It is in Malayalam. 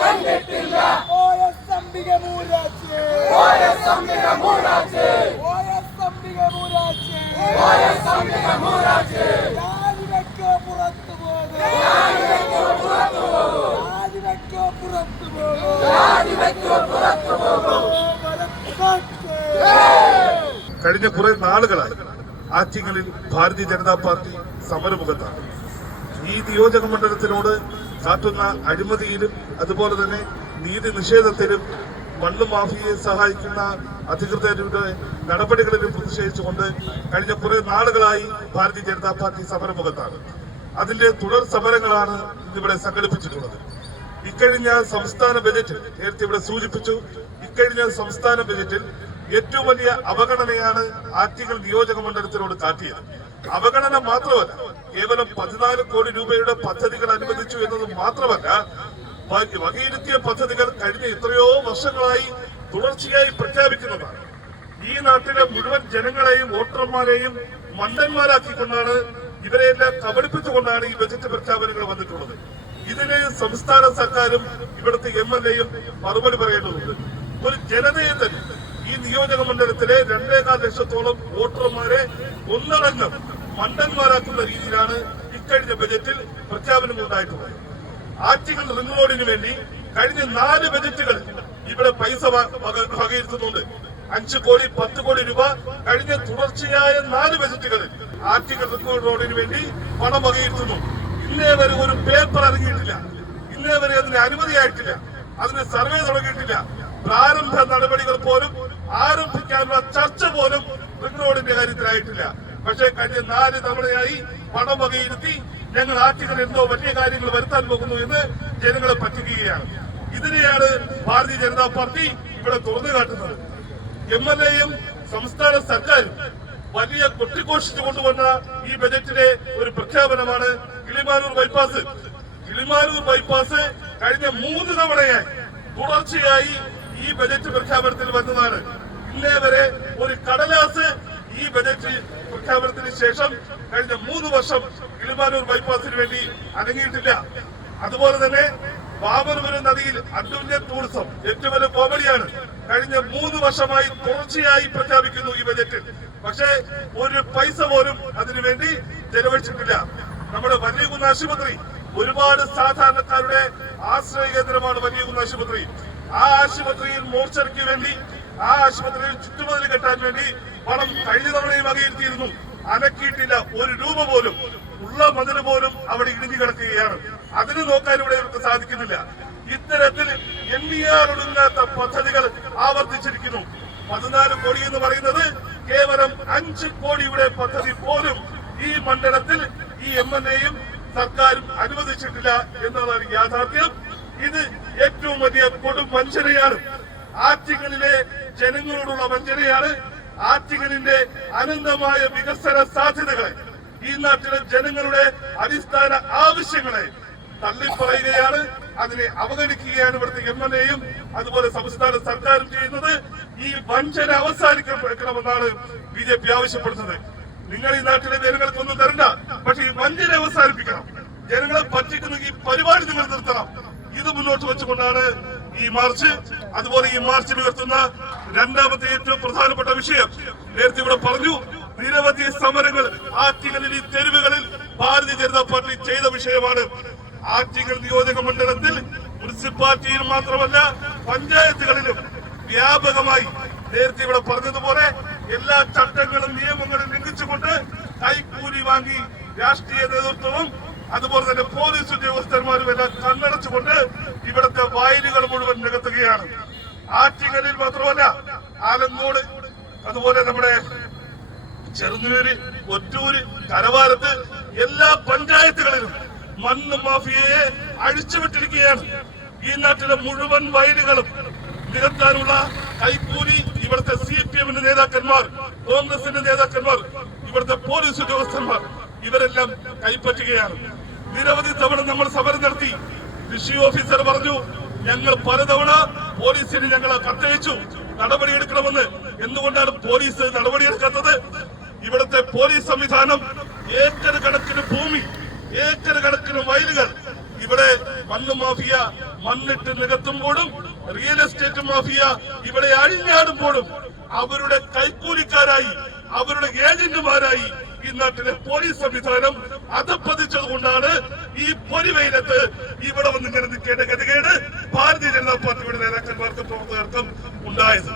കണ്ടിട്ടില്ല ഓയസംബിക മൂരാച്ചേ രാജിവെക്കോ പുറത്തു കഴിഞ്ഞ കുറെ നാളുകളായി ആറ്റിങ്ങലിൽ ഭാരതീയ ജനതാ പാർട്ടി സമരമുഖത്താണ്. ഈ നിയോജക മണ്ഡലത്തിനോട് കാട്ടുന്ന അഴിമതിയിലും അതുപോലെ തന്നെ നീതി നിഷേധത്തിലും മണ്ണ് മാഫിയയെ സഹായിക്കുന്ന അധികൃതരുടെ നടപടികളിലും പ്രതിഷേധിച്ചുകൊണ്ട് കഴിഞ്ഞ കുറെ നാളുകളായി ഭാരതീയ ജനതാ പാർട്ടി സമരമുഖത്താണ്. അതിന്റെ തുടർ സമരങ്ങളാണ് ഇന്നിവിടെ സംഘടിപ്പിച്ചിട്ടുള്ളത്. ഇക്കഴിഞ്ഞ സംസ്ഥാന ബജറ്റ് നേരത്തെ ഇവിടെ സൂചിപ്പിച്ചു. ഇക്കഴിഞ്ഞ സംസ്ഥാന ബജറ്റിൽ ഏറ്റവും വലിയ അവഗണനയാണ് ആറ്റിങ്ങൽ നിയോജക മണ്ഡലത്തിനോട് കാട്ടിയത്. അവഗണന മാത്രമല്ല, കേവലം 14 കോടി രൂപയുടെ പദ്ധതികൾ അനുവദിച്ചു എന്നത് മാത്രമല്ല, വകയിരുത്തിയ പദ്ധതികൾ കഴിഞ്ഞ എത്രയോ വർഷങ്ങളായി തുടർച്ചയായി പ്രഖ്യാപിക്കുന്നതാണ്. ഈ നാട്ടിലെ മുഴുവൻ ജനങ്ങളെയും വോട്ടർമാരെയും മണ്ടന്മാരാക്കിക്കൊണ്ടാണ്, ഇവരെയെല്ലാം കബളിപ്പിച്ചുകൊണ്ടാണ് ഈ ബജറ്റ് പ്രഖ്യാപനങ്ങൾ വന്നിട്ടുള്ളത്. ഇതിന് സംസ്ഥാന സർക്കാരും ഇവിടുത്തെ MLAയും മറുപടി പറയേണ്ടതുണ്ട്. ഒരു ജനതയെ തന്നെ ഈ നിയോജക മണ്ഡലത്തിലെ 2.25 ലക്ഷത്തോളം വോട്ടർമാരെ ഒന്നടങ്കം മണ്ടന്മാരാക്കുന്ന രീതിയിലാണ് ഇക്കഴിഞ്ഞ ബജറ്റിൽ പ്രഖ്യാപനം ഉണ്ടായിട്ടുള്ളത്. ആറ്റിങ്ങൽ റിംഗ് റോഡിന് വേണ്ടി കഴിഞ്ഞ 4 ബജറ്റുകളിൽ ഇവിടെ പൈസ വകയിരുത്തുന്നുണ്ട്. 5 കോടി 10 കോടി രൂപ കഴിഞ്ഞ തുടർച്ചയായ 4 ബജറ്റുകളിൽ ആറ്റിങ്ങൽ റിംഗ് റോഡിന് വേണ്ടി പണം വകയിരുത്തുന്നു. ഇന്നേ വരെ ഒരു പേപ്പർ ഇറങ്ങിയിട്ടില്ല. ഇന്നേ വരെ അതിന് അനുമതിയായിട്ടില്ല. അതിന് സർവേ തുടങ്ങിയിട്ടില്ല. പ്രാരംഭ നടപടികൾ പോലും ആരംഭിക്കാനുള്ള ചർച്ച പോലും റിംഗ് റോഡിന്റെ കാര്യത്തിലായിട്ടില്ല. പക്ഷേ കഴിഞ്ഞ 4 തവണയായി പണം വകയിരുത്തി ഞങ്ങൾ ആറ്റിങ്ങൽ എന്തോ വലിയ കാര്യങ്ങൾ വരുത്താൻ പോകുന്നു എന്ന് ജനങ്ങളെ പറ്റിക്കുകയാണ്. ഇതിനെയാണ് ഭാരതീയ ജനതാ പാർട്ടി ഇവിടെ തുറന്നു കാട്ടുന്നത്. MLAയും സംസ്ഥാന സർക്കാരും വലിയ കൊട്ടിഘോഷിച്ചു കൊണ്ടുവന്ന ഈ ബജറ്റിലെ ഒരു പ്രഖ്യാപനമാണ് കിളിമാനൂർ ബൈപ്പാസ്. കിളിമാനൂർ ബൈപ്പാസ് കഴിഞ്ഞ 3 തവണയായി തുടർച്ചയായി ഈ ബജറ്റ് പ്രഖ്യാപനത്തിൽ വന്നതാണ്. ഇന്നേ വരെ ഒരു കടലാസ് ഈ ബജറ്റ് പ്രഖ്യാപനത്തിന് ശേഷം കഴിഞ്ഞ 3 വർഷം കിളിമാനൂർ ബൈപ്പാസിന് വേണ്ടി അനങ്ങിയിട്ടില്ല. അതുപോലെ തന്നെ വാമനപുരം നദിയിൽ അഡ്വഞ്ചർ ടൂറിസം ഏറ്റവും വലിയ കോമഡിയാണ്. കഴിഞ്ഞ 3 വർഷമായി തുടർച്ചയായി പ്രഖ്യാപിക്കുന്നു ഈ ബജറ്റ്. പക്ഷേ ഒരു പൈസ പോലും അതിനുവേണ്ടി ചെലവഴിച്ചിട്ടില്ല. നമ്മുടെ വലിയകുന്ന് ആശുപത്രി ഒരുപാട് സാധാരണക്കാരുടെ ആശ്രയ കേന്ദ്രമാണ്. വലിയകുന്ന് ആശുപത്രി, ആ ആശുപത്രിയിൽ മോർച്ചറിക്ക് വേണ്ടി, ആ ആശുപത്രിയിൽ ചുറ്റുമതിൽ കെട്ടാൻ വേണ്ടി പണം കഴിഞ്ഞ തവണയും വകയിരുത്തിയിരുന്നു. അനക്കിയിട്ടില്ല. 1 രൂപ പോലും. ഉള്ള മതില് പോലും അവിടെ ഇടിഞ്ഞു കിടക്കുകയാണ്. അതിന് നോക്കാൻ ഇവിടെ ഇവർക്ക് സാധിക്കുന്നില്ല. ഇത്തരത്തിൽ എണ്ണിയാലൊടുങ്ങാത്ത പദ്ധതികൾ ആവർത്തിച്ചിരിക്കുന്നു. 14 കോടി എന്ന് പറയുന്നത് കേവലം 5 കോടിയുടെ പദ്ധതി പോലും ഈ മണ്ഡലത്തിൽ ഈ MLAയും സർക്കാരും അനുവദിച്ചിട്ടില്ല എന്നതാണ് യാഥാർത്ഥ്യം. ഇത് ഏറ്റവും വലിയ കൊടും വഞ്ചനയാണ്. ആറ്റിങ്ങലിലെ ജനങ്ങളോടുള്ള വഞ്ചനയാണ്. ആറ്റിങ്ങലിന്റെ അനന്തമായ വികസന സാധ്യതകളെ, ഈ നാട്ടിലെ ജനങ്ങളുടെ അടിസ്ഥാന ആവശ്യങ്ങളെ തള്ളിപ്പറയുകയാണ്. അതിനെ അവഗണിക്കുകയാണ് ഇവിടുത്തെ MLAയും അതുപോലെ സംസ്ഥാന സർക്കാരും ചെയ്യുന്നത്. ഈ വഞ്ചന അവസാനിക്കണമെന്നാണ് BJP ആവശ്യപ്പെടുന്നത്. നിങ്ങൾ ഈ നാട്ടിലെ ജനങ്ങൾക്കൊന്നും തരണ്ട, പക്ഷെ ഈ വഞ്ചന അവസാനിപ്പിക്കണം. ജനങ്ങളെ പറ്റിക്കുന്ന ഈ പരിപാടി നിങ്ങൾ നിർത്തണം. ഇത് മുന്നോട്ട് വെച്ചുകൊണ്ടാണ് ഈ മാർച്ച്. അതുപോലെ ഈ മാർച്ചിൽ ഉയർത്തുന്ന രണ്ടാമത്തെ ഏറ്റവും പ്രധാനപ്പെട്ട വിഷയം നേരത്തെ ഇവിടെ പറഞ്ഞു, നിരവധി സമരങ്ങൾ ആറ്റിങ്ങലിൽ ഈ തെരുവുകളിൽ ഭാരതീയ ജനതാ പാർട്ടി ചെയ്ത വിഷയമാണ്. ആറ്റിങ്ങൽ നിയോജക മണ്ഡലത്തിൽ മുനിസിപ്പാലിറ്റിയിൽ മാത്രമല്ല പഞ്ചായത്തുകളിലും വ്യാപകമായി നേരത്തെ ഇവിടെ പറഞ്ഞതുപോലെ എല്ലാ ചട്ടങ്ങളും നിയമങ്ങളും ലംഘിച്ചുകൊണ്ട് കൈക്കൂലി വാങ്ങി രാഷ്ട്രീയ നേതൃത്വവും അതുപോലെ തന്നെ പോലീസ് ഉദ്യോഗസ്ഥന്മാരും എല്ലാം കണ്ണടച്ചുകൊണ്ട് ഇവിടുത്തെ വയലുകൾ മുഴുവൻ നികത്തുകയാണ്. ആറ്റിങ്ങലിൽ മാത്രമല്ല, ആലങ്കോട്, അതുപോലെ നമ്മുടെ ചെറുന്നൂര്, ഒറ്റൂര്, കരവാരത്ത് എല്ലാ പഞ്ചായത്തുകളിലും മണ്ണ് മാഫിയയെ അഴിച്ചുവിട്ടിരിക്കുകയാണ്. ഈ നാട്ടിലെ മുഴുവൻ വയലുകളും നികത്താനുള്ള കൈക്കൂലി ഇവിടുത്തെ CPMന്റെ നേതാക്കന്മാർ, കോൺഗ്രസിന്റെ നേതാക്കന്മാർ, ഇവിടുത്തെ പോലീസ് ഉദ്യോഗസ്ഥന്മാർ ഇവരെല്ലാം കൈപ്പറ്റുകയാണ്. നിരവധി തവണ നമ്മൾ സമരം നടത്തി. കൃഷി ഓഫീസർ പറഞ്ഞു, ഞങ്ങൾ പലതവണ പോലീസിന് ഞങ്ങൾ കത്തയച്ചു നടപടിയെടുക്കണമെന്ന്. എന്തുകൊണ്ടാണ് പോലീസ് നടപടിയെടുക്കാത്തത്? ഇവിടുത്തെ പോലീസ് സംവിധാനം ഏക്കർ കണക്കിന് ഭൂമി, ഏക്കർ കണക്കിന് വയലുകൾ ഇവിടെ മണ്ണ് മാഫിയ മണ്ണിട്ട് നികത്തുമ്പോഴും റിയൽ എസ്റ്റേറ്റ് മാഫിയ ഇവിടെ അഴിഞ്ഞാടുമ്പോഴും അവരുടെ കൈക്കൂലിക്കാരായി അവരുടെ ഏജന്റുമാരായി ഈ നാട്ടിലെ പോലീസ് സംവിധാനം അധപ്പതിച്ചത് കൊണ്ടാണ് ഈ പൊരിവെയിലത്ത് ഇവിടെ വന്ന് ഇങ്ങനെ നിൽക്കേണ്ട ഗതികേട് ഭാരതീയ ജനതാ പാർട്ടിയുടെ നേതാക്കന്മാർക്കും പ്രവർത്തകർക്കും ഉണ്ടായത്.